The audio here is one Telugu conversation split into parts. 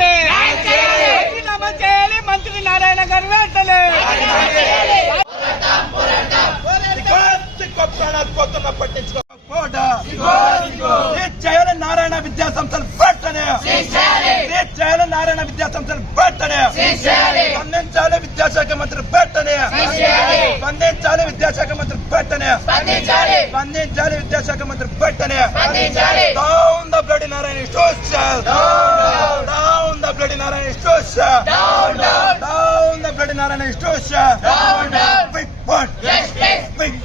వెంటనే. రాజీనామా చేయాలి మంత్రి నారాయణ గారు వెంటనే. చేయాలి నారాయణ విద్యా సంస్థలు పెట్టనే చేయాలి నారాయణ విద్యా సంస్థలు పెట్టనే స్పందించాలి విద్యాశాఖ మంత్రి పెట్టనే స్పందించాలి విద్యాశాఖ మంత్రి పెట్టనే స్పందించాలి విద్యాశాఖ మంత్రి పెట్టనే డౌన్ ద బ్లడ్ నారాయణ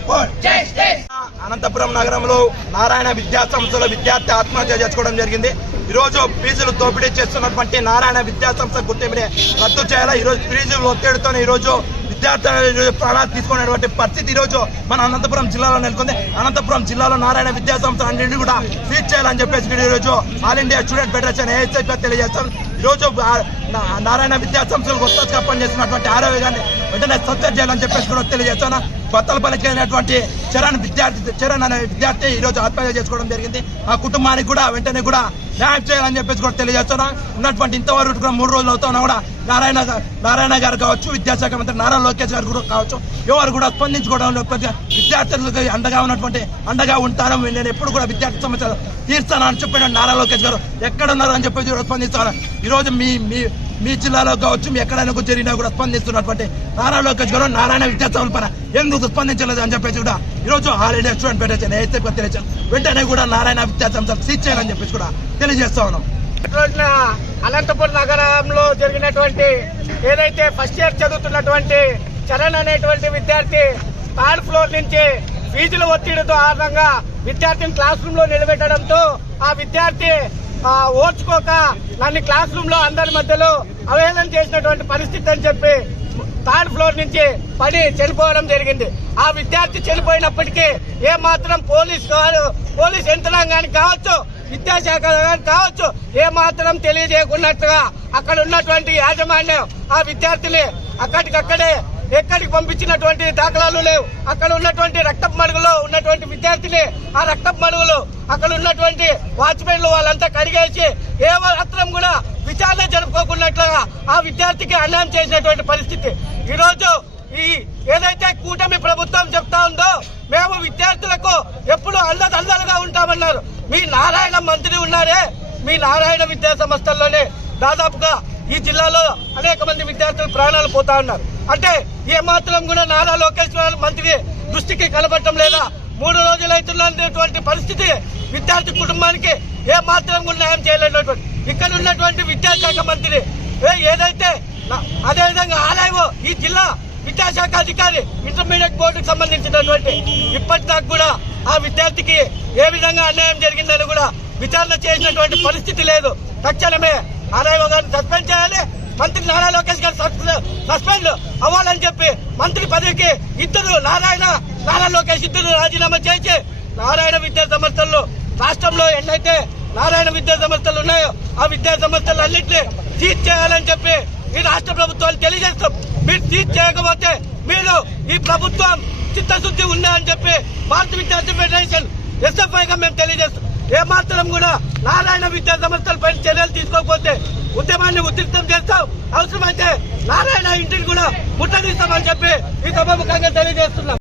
వన్ అనంతపురం నగరంలో నారాయణ విద్యా సంస్థలో విద్యార్థి ఆత్మహత్య చేసుకోవడం జరిగింది. ఈ రోజు ఫీజులు దోపిడీ చేస్తున్నటువంటి నారాయణ విద్యా సంస్థ గుర్తింపుని రద్దు చేయాలా? ఈ రోజు ఫీజులు ఒత్తిడితో ఈ రోజు విద్యార్థులు ప్రాణాలు తీసుకునేటువంటి పరిస్థితి ఈ రోజు మన అనంతపురం జిల్లాలో నెలకొంది. అనంతపురం జిల్లాలో నారాయణ విద్యా సంస్థ అన్నింటినీ కూడా సీజ్ చేయాలని చెప్పేసి ఈ రోజు all India student federation ASI తెలియజేస్తాం రోజు నారాయణ విద్యా సంస్థలకు ఒత్తిడిగా పనిచేస్తున్నటువంటి ఆరోగ్య గారిని వెంటనే సస్పెండ్ చేయాలని చెప్పేసి కూడా తెలియజేస్తాను కొత్తలపల్లికి వెళ్ళినటువంటి చరణ్ విద్యార్థి చరణ్ అనే విద్యార్థి ఈ రోజు ఆత్మహత్య చేసుకోవడం జరిగింది. ఆ కుటుంబానికి కూడా వెంటనే కూడా న్యాయం చేయాలని చెప్పేసి కూడా తెలియజేస్తున్నా. ఉన్నటువంటి ఇంతవరకు కూడా మూడు రోజులు అవుతున్నా కూడా నారాయణ నారాయణ గారు కావచ్చు విద్యాశాఖ మంత్రి నారా లోకేష్ గారు కూడా కావచ్చు ఎవరు కూడా స్పందించుకోవడం విద్యార్థులకు అండగా ఉన్నటువంటి అండగా ఉంటాను నేను ఎప్పుడు కూడా విద్యార్థి సమస్యలు తీర్చాను అని చెప్పిన నారా లోకేష్ గారు ఎక్కడ ఉన్నారు అని చెప్పేసి ఈరోజు స్పందిస్తాను మీ మీ మీ జిల్లాలో కావచ్చు మీ ఎక్కడైనా కూడా జరిగినా కూడా స్పందిస్తున్నటువంటి నారా లోకేష్ గారు నారాయణ విద్యార్థుల పైన ఎందుకు స్పందించలేదు అని చెప్పేసి కూడా ఈ రోజు all India student federation ASI తెలియజేశాను వెంటనే కూడా నారాయణ విద్యా సంస్థలు సీజ్ చేయాలని చెప్పేసి కూడా తెలియజేస్తా ఉన్నాం. రోజున అనంతపురం నగరంలో జరిగినటువంటి ఏదైతే ఫస్ట్ ఇయర్ చదువుతున్నటువంటి చరణ్ అనేటువంటి విద్యార్థి థర్డ్ ఫ్లోర్ నుంచి ఫీజుల ఒత్తిడితో ఆధారంగా విద్యార్థిని క్లాస్ రూమ్లో నిలబెట్టడంతో ఆ విద్యార్థి ఓర్చుకోక నన్ను క్లాస్ రూమ్లో అందరి మధ్యలో అవహేళన చేసినటువంటి పరిస్థితి అని చెప్పి థర్డ్ ఫ్లోర్ నుంచి పడి చనిపోవడం జరిగింది. ఆ విద్యార్థి చనిపోయినప్పటికీ ఏ మాత్రం పోలీస్ పోలీస్ యంత్రాంగానికి కావచ్చు విద్యాశాఖ కావచ్చు ఏ మాత్రం తెలియజేయకున్నట్టుగా అక్కడ ఉన్నటువంటి యాజమాన్యం ఆ విద్యార్థిని అక్కడికక్కడే ఎక్కడికి పంపించినటువంటి దాఖలాలు లేవు. అక్కడ ఉన్నటువంటి రక్తపు మడుగులో ఉన్నటువంటి విద్యార్థిని ఆ రక్తపు మడుగులు అక్కడ ఉన్నటువంటి వాచ్మెన్లు వాళ్ళంతా కడిగేసి ఏ మాత్రం కూడా విచారణ జరుపుకోకున్నట్లుగా ఆ విద్యార్థికి అన్యాయం చేసినటువంటి పరిస్థితి. ఈరోజు ఈ ఏదైతే కూటమి ప్రభుత్వం చెప్తా ఉందో మేము విద్యార్థులకు ఎప్పుడు అండదండలుగా ఉంటామన్నారు. మీ నారాయణ మంత్రి ఉన్నారే మీ నారాయణ విద్యా సంస్థల్లోనే దాదాపుగా ఈ జిల్లాలో అనేక మంది విద్యార్థులు ప్రాణాలు పోతా ఉన్నారు. అంటే ఏ మాత్రం కూడా నారా లోకేష్ మంత్రి దృష్టికి కనబడటం లేదా మూడు రోజులు అవుతున్నటువంటి పరిస్థితి విద్యార్థి కుటుంబానికి ఏ మాత్రం కూడా న్యాయం చేయలేనటువంటి ఇక్కడ ఉన్నటువంటి విద్యాశాఖ మంత్రి ఏదైతే అదేవిధంగా ఆలయం ఈ జిల్లా విద్యాశాఖ అధికారి ఇంటర్మీడియట్ బోర్డుకు సంబంధించినటువంటి ఇప్పటిదాకా కూడా ఆ విద్యార్థికి ఏ విధంగా అన్యాయం జరిగిందని కూడా విచారణ చేసినటువంటి పరిస్థితి లేదు. తక్షణమే ఆర్ఐఓ గారిని సస్పెండ్ చేయాలి. మంత్రి నారా లోకేష్ గారు సస్పెండ్ అవ్వాలని చెప్పి మంత్రి పదవికి ఇద్దరు నారాయణ నారా లోకేష్ ఇద్దరు రాజీనామా చేసి నారాయణ విద్యా సంస్థల్లో రాష్ట్రంలో ఎన్నైతే నారాయణ విద్యా సంస్థలు ఉన్నాయో ఆ విద్యా సంస్థలు అన్నింటినీ సీజ్ చేయాలని చెప్పి ఈ రాష్ట్ర ప్రభుత్వాలు తెలియజేస్తాం. మీరు సీజ్ చేయకపోతే మీరు ఈ ప్రభుత్వం చిత్తశుద్ధి ఉందా అని చెప్పి భారత విద్యార్థి ఫెడరేషన్ ఎస్ఎఫ్ఐగా మేము తెలియజేస్తాం. ఏమాత్రం కూడా నారాయణ విద్యా సంస్థలపై ఉద్యమాన్ని ఉద్రిక్తం చేస్తాం. అవసరమైతే నారాయణ ఇంటిని కూడా ముట్టడిస్తామని చెప్పి ఈ సభాముఖంగా తెలియజేస్తున్నాం.